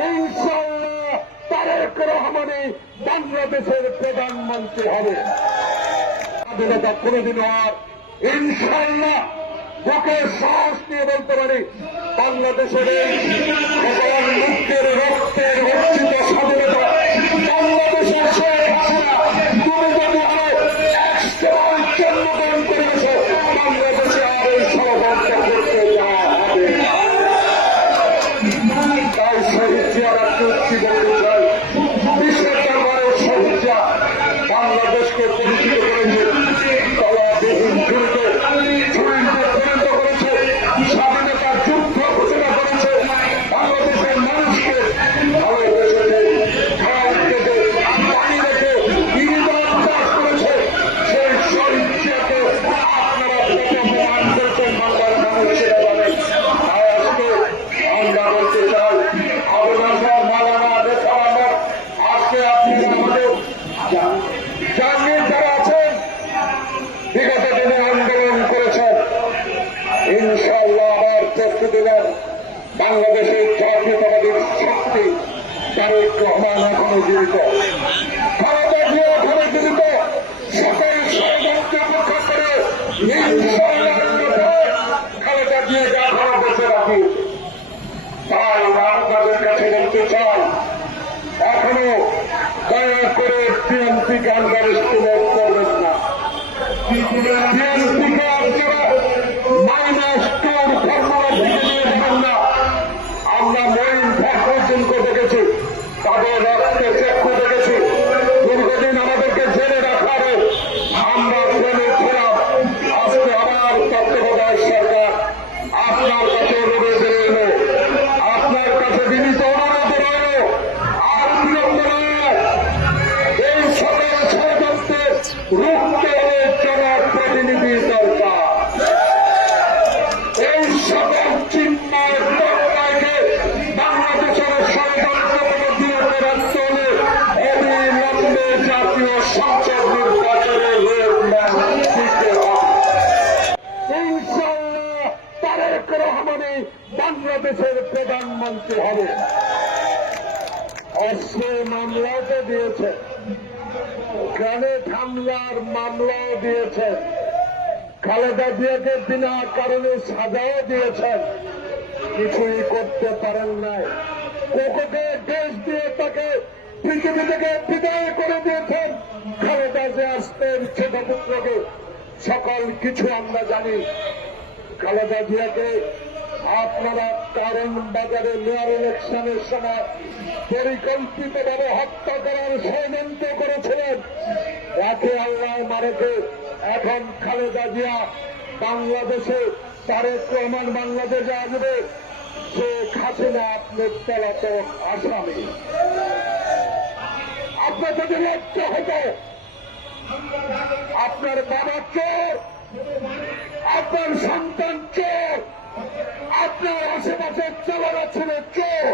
ইনশাল্লাহ তারেক রহমানে বাংলাদেশের প্রধানমন্ত্রী হবে। স্বাধীনতা কোনদিন আর ইনশাল্লাহ বুকে সাহস নিয়ে বলতে পারি, বাংলাদেশের মুক্তির রক্তের অর্জিত নেন বাংলাদেশের জাতীয়তাবাদী শক্তি তারেক রহমান এখনও জীবিত। এখনও জীবিত। করবেন না। রুখতে জনপ্রতিনিধি দরকার। এই সকল চিন্তায় তত্ত্বাকে বাংলাদেশের ষড়যন্ত্র দিয়ে প্রধানমন্ত্রী হবে। অস্ত্র মামলাও তো দিয়েছে। গ্রানেড হামলার মামলাও দিয়েছেন। খালেদা জিয়াকে বিনা কারণে সাজাও দিয়েছেন। কিছুই করতে পারেন নাই। কোকোকে দেশ দিয়ে তাকে পৃথিবী থেকে বিদায় করে দিয়েছেন খালেদা জিয়া আসতেন ছোট পুত্রকে। সকল কিছু আমরা জানি। খালেদা জিয়াকে আপনারা কারণ বাজারে মেয়র ইলেকশনের সময় পরিকল্পিতভাবে হত্যা করার ষড়যন্ত্র করেছিলেন। একে আল্লাহ মারেকে, এখন খালেদা জিয়া বাংলাদেশে তারেক রহমান বাংলাদেশে আসবে। শেখ হাসিনা আপনার পলাতক আসামি। আপনার যদি লক্ষ্য হতো, আপনার বাবা চোর, আপনার সন্তান চোর, আপনার আশেপাশে চলারা ছিল চোর।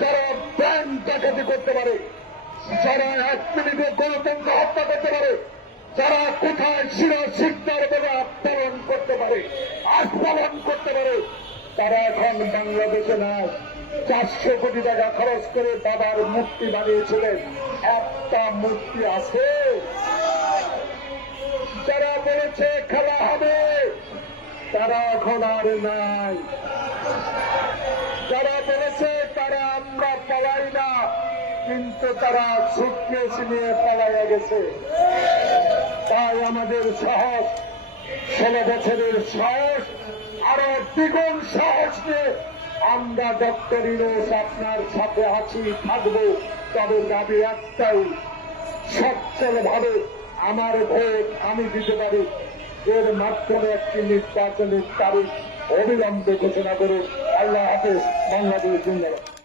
যারা ব্যাংক ডাকাতি করতে পারে। যারা এক মিনিটে গণতন্ত্র হত্যা করতে পারে, যারা কোথায় শিরা শিকদার বলে আস্ফালন করতে পারে আস্ফালন করতে পারে, তারা এখন বাংলাদেশে নাই চারশো কোটি টাকা খরচ করে বাবার মূর্তি বানিয়েছিলেন। একটা মূর্তি আছে। যারা বলেছে খেলা হবে, তারা এখন আর নাই। তারা সুটকেস নিয়ে পালাইয়া গেছে। তাই আমাদের সাহস, ষোলো বছরের সাহস আরও দ্বিগুণ সাহস নিয়ে আমরা ডক্টর ইনোস আপনার সাথে আছি, থাকব। তবে দাবি একটাই সচ্ছল ভাবে আমার ভোট আমি দিতে পারি। এর মাধ্যমে একটি নির্বাচনের তারিখ অবিলম্বে ঘোষণা করুন। আল্লাহ হাফেজ, বাংলাদেশ জিন্দাবাদ।